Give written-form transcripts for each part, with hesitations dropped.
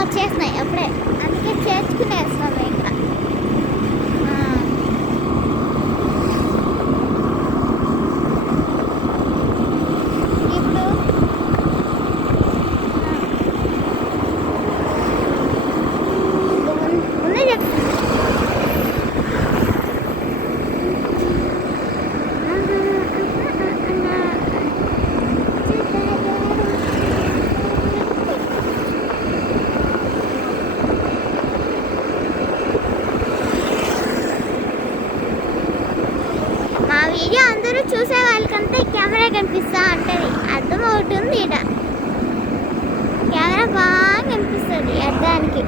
వచ్చేసినాయి అప్పుడే, అందుకే చేర్చుకునేస్తాను ఇంకా. ఇప్పుడు ముందే చెప్ వీడియో అందరూ చూసే వాళ్ళకంతా కెమెరా కనిపిస్తూ ఉంటుంది. అర్థం ఒకటి ఉంది, ఇక్కడ కెమెరా బాగా కనిపిస్తుంది అర్థానికి.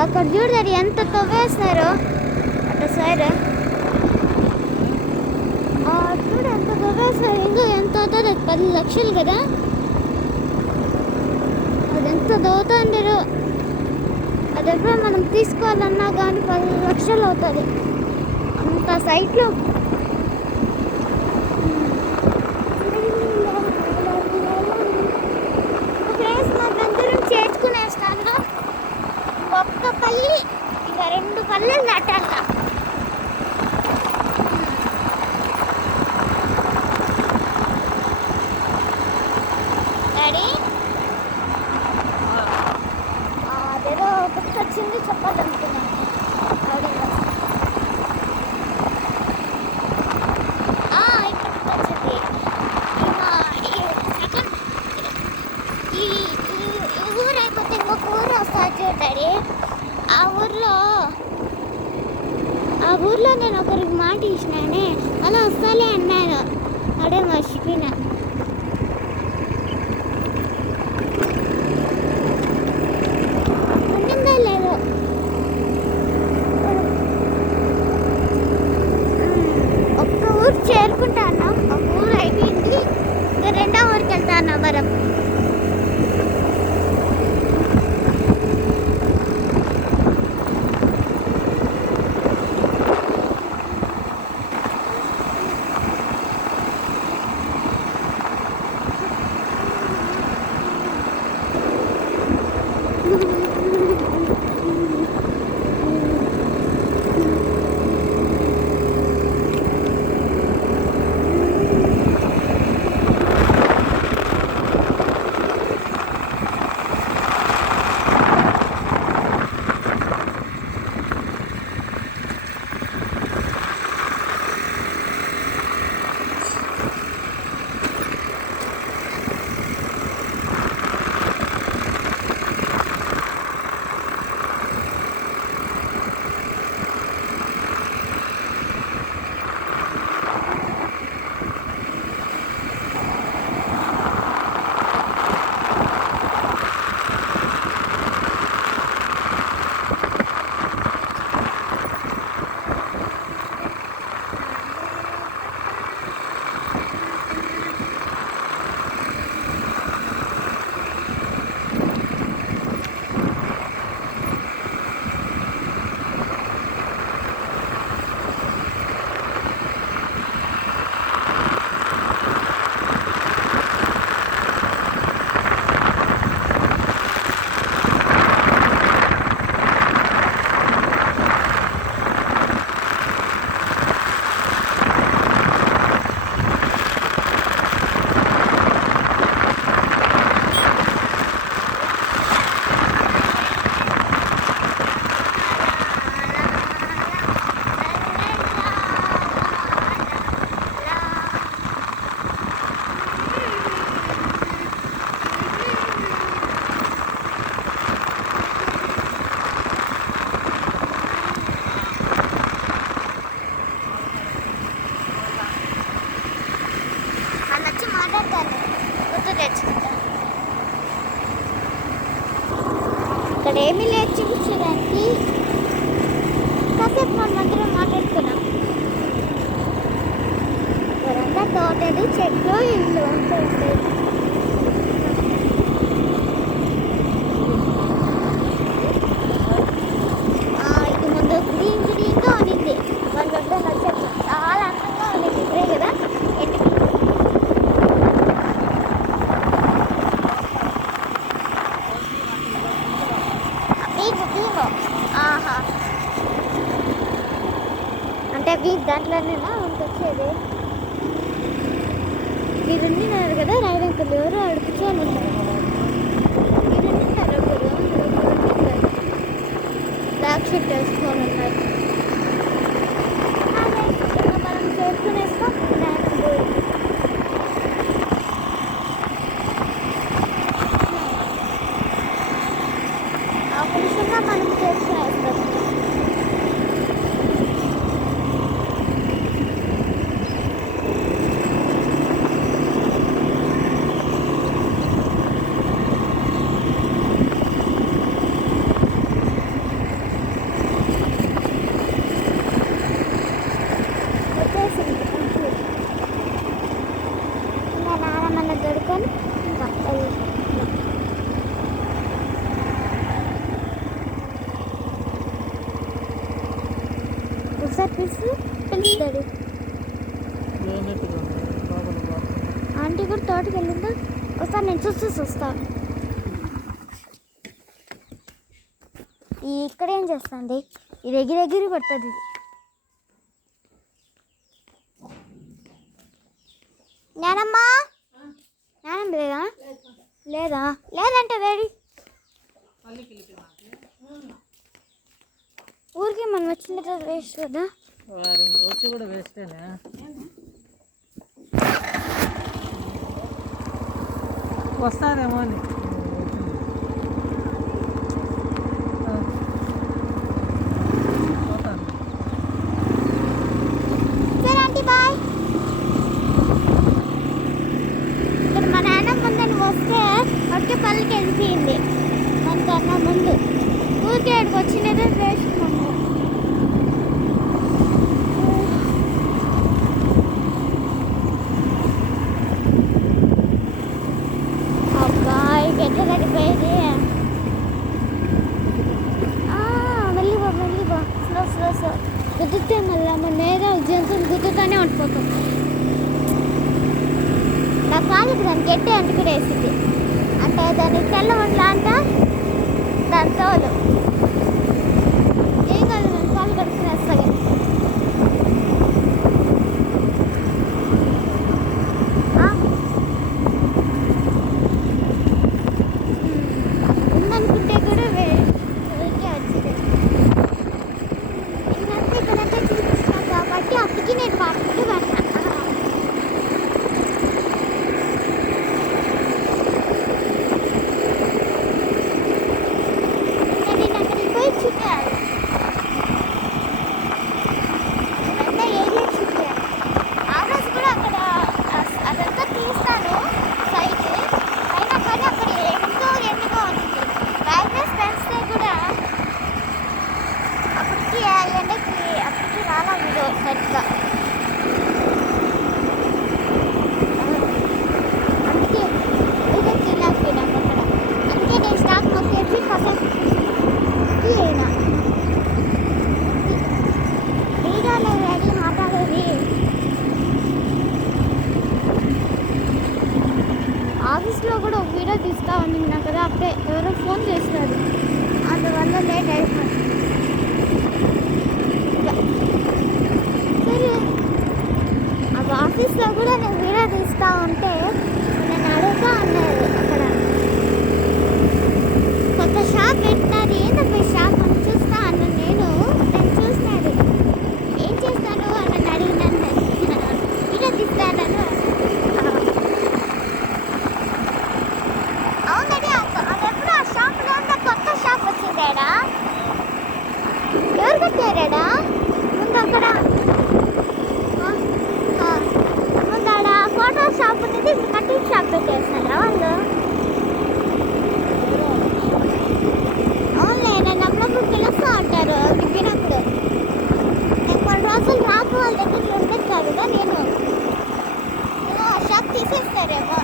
అక్కడ చూడరు ఎంత తవ్వేస్తున్నారు అటు సైడ్. చూడు ఎంత తవ్వేస్తున్నారు. ఇంకా ఎంత అవుతుంది? 10 లక్షలు కదా. అది ఎంత తవ్వుతుంటారు. అది ఎప్పుడో మనం తీసుకోవాలన్నా కానీ 10 లక్షలు అవుతుంది అంత సైట్లో. చేర్చుకునేస్తాను ఒక్క పల్లి ఇంకా 2 పల్లెలు దాటాల. డాడీ అదేదో గుర్తొచ్చింది చెప్పాలనుకున్నాను. డాడీ ఆ ఊర్లో నేను ఒకరికి మాట ఇచ్చినానే, అలా వస్తాలే అన్నాను. అడే మర్చిపోయినా. ఉండిందో లేదో. ఒక్క ఊరు చేరుకుంటా అన్నా. ఒక ఊరు అయిపోయింది. ఇంకా 2వ ఊరికి వెళ్తా అన్నా వరం. ఇక్కడ ఏమీ లేదు చూపించడానికి. కాసేపు మనం అందరం మాట్లాడుకున్నాం. ఇక్కడంతా తోటలు, చెట్లు, ఇల్లు ఉంటుంది. ఇది ముందు గ్రీన్గా ఉండింది. మన దగ్గర చెట్లు చాలా అందంగా ఉండింది. ఇప్పుడే కదా అంటే వీక్ దాంట్లోనేనా వచ్చేది. మీరు ఉండినారు కదా రాయడంకులు, ఎవరు అడుగుచాను మీరు ఉండినారు. ఒకరు బ్లాక్ షర్ట్ వేసుకొని ఉన్నారు. మనం చేసుకునేస్తాం. ఆ పురుషంగా మనం చేసుకునేస్తాం. పిలుస్తుంది. ఆంటీ కూడా తోటకి వెళ్ళిందా? ఒకసారి నేను చూస్తాను. ఇక్కడ ఏం చేస్తుంది? ఇది ఎగిరి పడుతుంది. ఇది నానమ్మా, నానమ్మ లేదా లేదంటే వేడి ఊరికి మనం వచ్చిన వేస్ట్ కదా. వచ్చి కూడా వేస్తేనే వస్తాదేమో అని. సరే ఆంటీ బాయ్. ఇక్కడ మా నాన్న ముందని వస్తే ఒకే పళ్ళకి వెళ్ళిపోయింది. మనకన్నా ముందు ఊరికి ఏడుకు వచ్చినదే వేస్ట్. గుద్దుతే మళ్ళీ మన మీద జంతువులు గుద్దుతూనే ఉండిపోతాం. నా కాలుకి దాన్ని గట్టి అంటుకుని వేసింది అంటే దానికి తెల్ల వంటలా అంట దాని తోలు ఏం కాదు. నేను కాలు కడుక్కుని వేస్తా. ఉందనుకుంటే కూడా ఊరికే వచ్చింది. అప్పటికి నేను పాడుకుంటూ పడతాను. నేను అక్కడికి పోయి చుట్టాను. అంతా ఏరియా చుట్టాను. ఆ రోజు కూడా అక్కడ అదంతా తీస్తాను సైట్ అయినా కానీ అక్కడ ఎందుకో ఉంది. బ్రైట్నెస్ పెంచితే కూడా అప్పటికి ఎండకి అప్పటికి రాలేదు సరిగ్గా. అందుకే ఇదే తినకపోయినాం అక్కడ. అందుకే నేను స్టాక్ మొక్కేసి కాసేపు అయినా వీడియోలో రెడీ మాట్లాడేది. ఆఫీస్లో కూడా ఒక వీడియో తీస్తా ఉన్నా కదా, అప్పుడే ఎవరో ఫోన్ చేసినారు. అందువల్ల లేట్ అయిపోయింది. సరే అవి ఆఫీస్లో కూడా నేను వీడియో తీస్తూ ఉంటే నన్ను అడుగుతూ ఉన్నారు. అక్కడ కొత్త షాప్ పెట్టినారు. ఏంటంటే షాప్ అని చూస్తా అన్న నేను చూసినాడు. ఏం చేస్తాను అని నన్ను అడిగినాను. వీడియో తీస్తానని. అవునండి, అదెప్పుడు ఆ షాప్లో ఉన్న కొత్త షాప్ వచ్చిందేడా? ఎవరు కట్టారాడా ముందు అక్కడ? ముందు ఆడ ఫోటో షాప్ అనేది కటింగ్ షాప్ పెట్టేస్తారా వాళ్ళు? అవునులే, నన్ను అప్పుడప్పుడు పిలుస్తూ ఉంటారు దిగినప్పుడు. నేను కొన్ని రోజులు రాక వాళ్ళ దగ్గర ఉండదు కదా. నేను షాప్ తీసేస్తారేమో.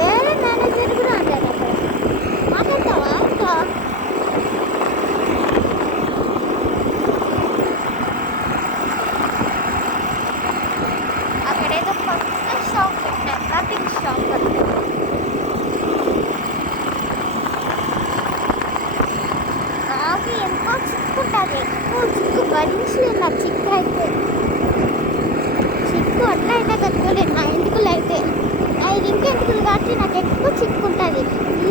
వేరే మేనేజర్ కూడా ఉంటారు అక్కడ. మాట్లాడతావా ఇంకా? అక్కడేదో కొత్త షాప్ పెట్టారు, కటింగ్ షాప్. నాకు ఎంతో చిక్కుంటుంది. ఎక్కువ చిక్కు భరించలేదు. నా చిక్కు అయితే చిక్కు అట్లయితే కట్టుకోలేదు. నా ఎంటుకలు అయితే ఇంకెంటుకలు కాబట్టి నాకు ఎక్కువ చిక్కుంటుంది.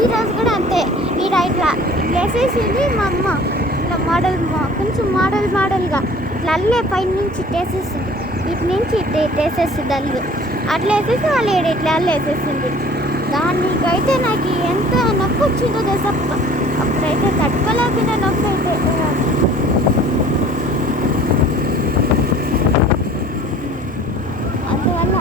ఈరోజు కూడా అంతే. ఇట్లా వేసేసింది మా అమ్మ. ఇట్లా కొంచెం మోడల్గా ఇట్లా అల్లే పైన నుంచి వేసేసింది. ఇటు నుంచి ఇటు వేసేసింది అల్లు. అట్లా వేసేసి వాళ్ళు ఇట్లా అల్లు వేసేసింది. దానికైతే నాకు ఎంత నొప్పి వచ్చిందో తెలుసా. అప్పుడైతే తట్టుకోలేకపోయినా నొప్పి అయితే. అందువల్ల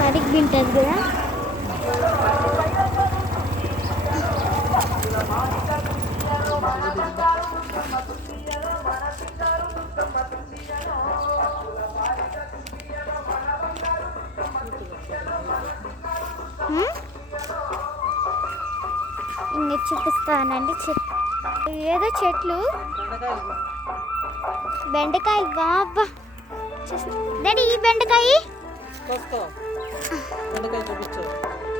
కడిగి తింటుంది కూడా. చూపిస్తానండి. ఏదో చెట్లు, బెండకాయలు బాబా. డాడీ ఈ బెండకాయ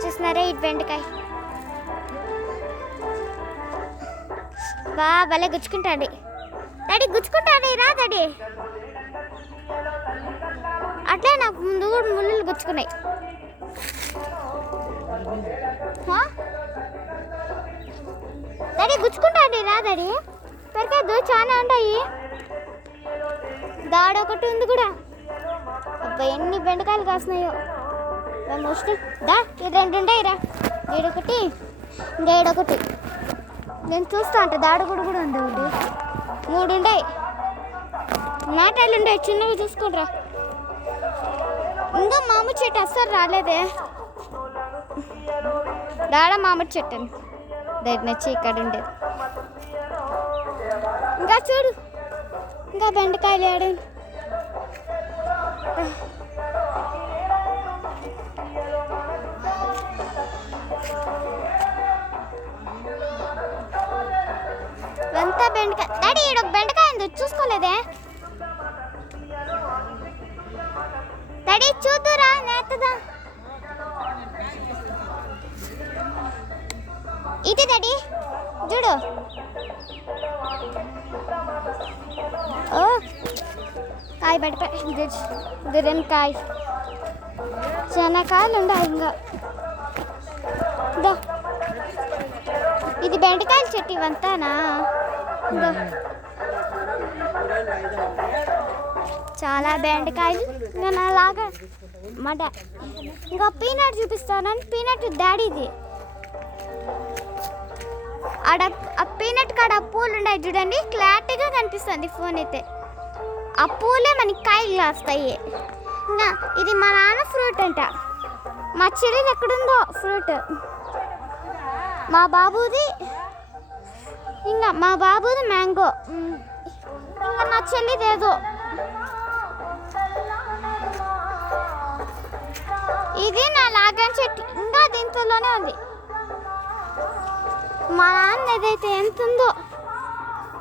చూస్తున్నారా? ఈ బెండకాయ బా భలే గుచ్చుకుంటాడు డాడీ. గుచ్చుకుంటాడు రా డాడీ. అట్లే నాకు ముందు కూడా ముళ్ళు గుచ్చుకున్నాయి. డాడీ గుచ్చుకుంటాడు రా డాడీ. పెరకాయలు చాలా ఉంటాయి. దాడొకటి ఉంది కూడా. అబ్బా ఎన్ని బెండకాయలు కాస్తున్నాయో. మోస్ట్ దా ఈ రెండు ఉంటాయి రా. ఏడొకటి ఇంకా ఏడొకటి. నేను చూస్తా అంటే దాడొకటి కూడా ఉంది. ఒకటి మూడు ఉంటాయి. నాటాలు ఉంటాయి చిన్నవి చూసుకుంట్రా. ఇంకా మామిడి చెట్టు అస్సలు రాలేదే. దాడ మామిడి చెట్టు అని దగ్గర నచ్చి ఇక్కడ ఉండేది. ఇంకా చూడు ఇంకా బెండకాయలు ఆడు. ఎంత బెండకాయ డాడీ. ఈడ ఒక బెండకాయ ఉంది చూసుకోలేదే డాడీ. చూద్దురా నేతదా ఇది డాడీ చూడు. ఓ కాయ పడిపోయి దురనకాయ చాలా కాయలు ఉన్నాయి. ఇంకా ఇది బెండకాయల చెట్టు ఇవంతానా. చాలా బెండకాయలు. ఇంకా నాలాగా ఇంకా పీనట్ చూపిస్తానని. పీనట్ డాడీది. ఆడ ఆ పీనట్ కాడ పూలు ఉన్నాయి చూడండి. క్లారిటీగా కనిపిస్తుంది ఫోన్ అయితే. ఆ పూలే మనకి కాయలు వస్తాయి. ఇంకా ఇది మా నాన్న ఫ్రూట్ అంట. మా చెల్లిది ఎక్కడుందో ఫ్రూట్. మా బాబుది ఇంకా మా బాబుది మ్యాంగో. ఇంకా నా చెల్లిది ఏదో. ఇది నా లాగన్ చెట్టు. ఇంకా దీంట్లోనే ఉంది. మా నాన్న ఏదైతే ఎంత ఉందో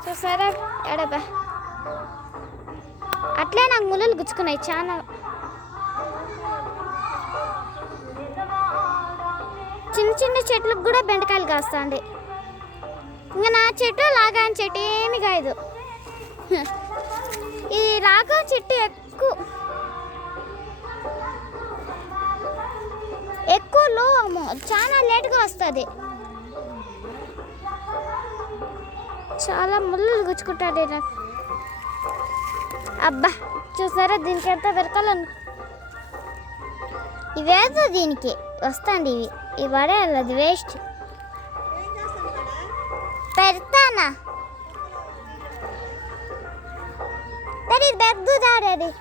చూసారా ఎడబా. అట్లే నాకు ముళ్ళు గుచ్చుకున్నాయి చాలా. చిన్న చిన్న చెట్లకు కూడా బెండకాయలు కాస్తాండి. ఇంకా నా చెట్టు లాగాని చెట్టు ఏమి కాదు. ఈ లాగా చెట్టు ఎక్కువ లో చాలా లేట్గా వస్తుంది. చాలా ముళ్ళు గుచ్చుకుంటాడు నాకు. అబ్బా చూసారా దీనికి ఎంత పెరకాలను. ఇవేదో దీనికి వస్తాండి. ఇవి పడే అది వేస్ట్. పెడతానా డాడీ. బెగ్గు డాడీ.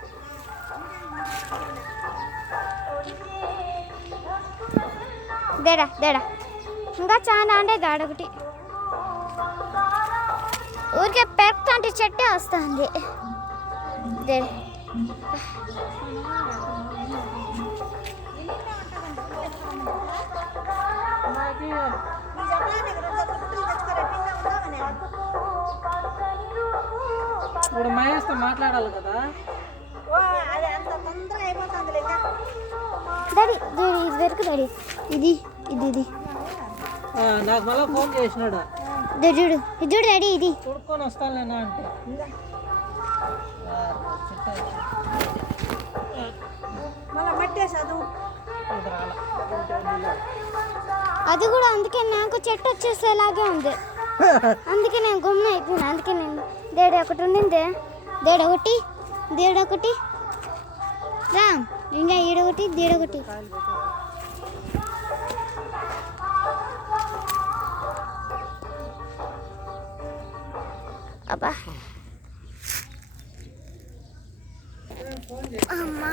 దేడా దేడా ఇంకా చాలా అంటే దాడొకటి. ఊరికే పెక్ట్ అంటే చెట్టే వస్తుంది. ఇప్పుడు మహేష్తో మాట్లాడాలి కదా. డాడీ ఇది వరకు డాడీ. ఇది ఇది ఇది నాకు మళ్ళీ ఫోన్ చేసినాడు. చూడు ఇది చూడు డాడీ. ఇది చూడుకొని వస్తానులేనా అంటే అది కూడా. అందుకే నాకు చెట్టు వచ్చేసేలాగే ఉంది. అందుకే నేను గుమ్మ అయిపోయినా. అందుకే నేను దేడు ఒకటి ఉండింది. దేడొకటి రా. ఇంకా ఈడొకటి దేడొకటి. అబ్బా అమ్మా